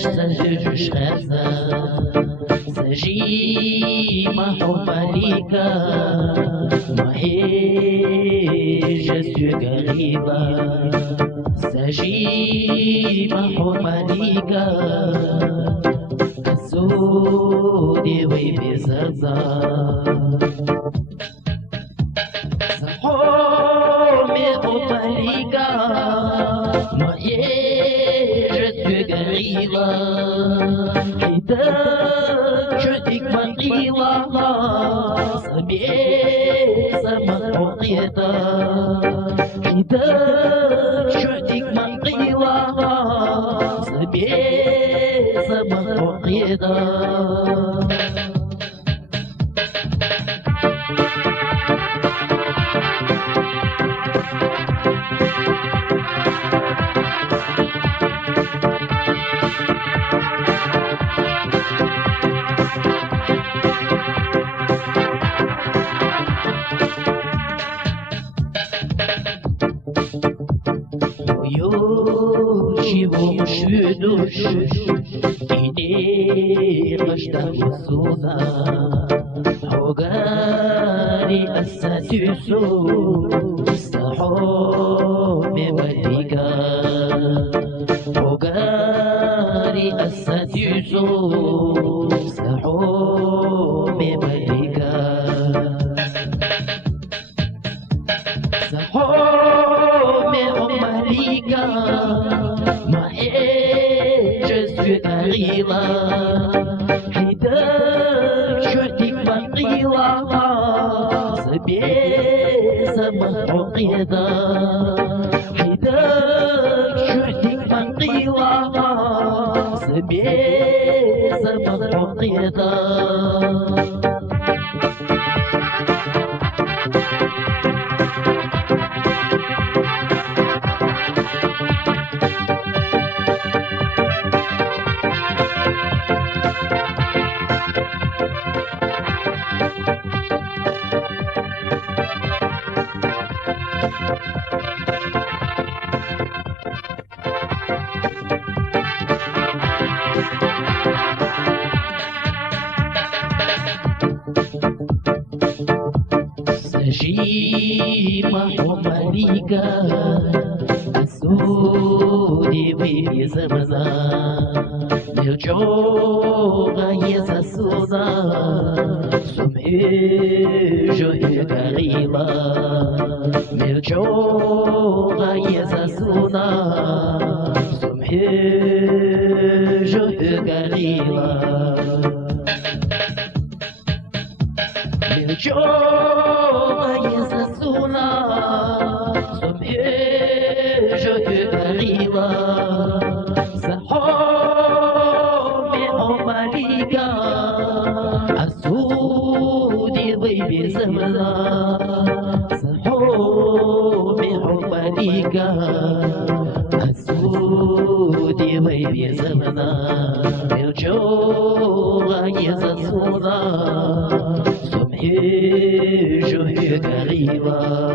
سجش غزة سجي ما حب عليك ما هي جسد غريبة سجي ما حب عليك السودي وبزازا سحومي حب عليك ما هي جسد غريبة جدك مقيلة سبي سمت عقيدة جدك مقيلة سبي سمت عقيدة Şüdüş, ini kışta husuda Hogari asatüsü, sahome valiga Hogari asatüsü, sahome valiga Sahome valiga غريبة حداك شعتك مقيلة سبي سمت عقيدة حداك شعتك مقيلة سبي سمت عقيدة سجيمة ومليكة السودي ويزمزا الجوغة يسسوزا سمهجو الكريمة الجوغة يسسوزا سمهجو الكريمة الجوغة يسسونا سمهجو الكريمة سحومي عمريكا السودي ضيب زمنا سحومي عمريكا السودي ضيب زمنا الجوغة يسسونا سمهجو الكريمة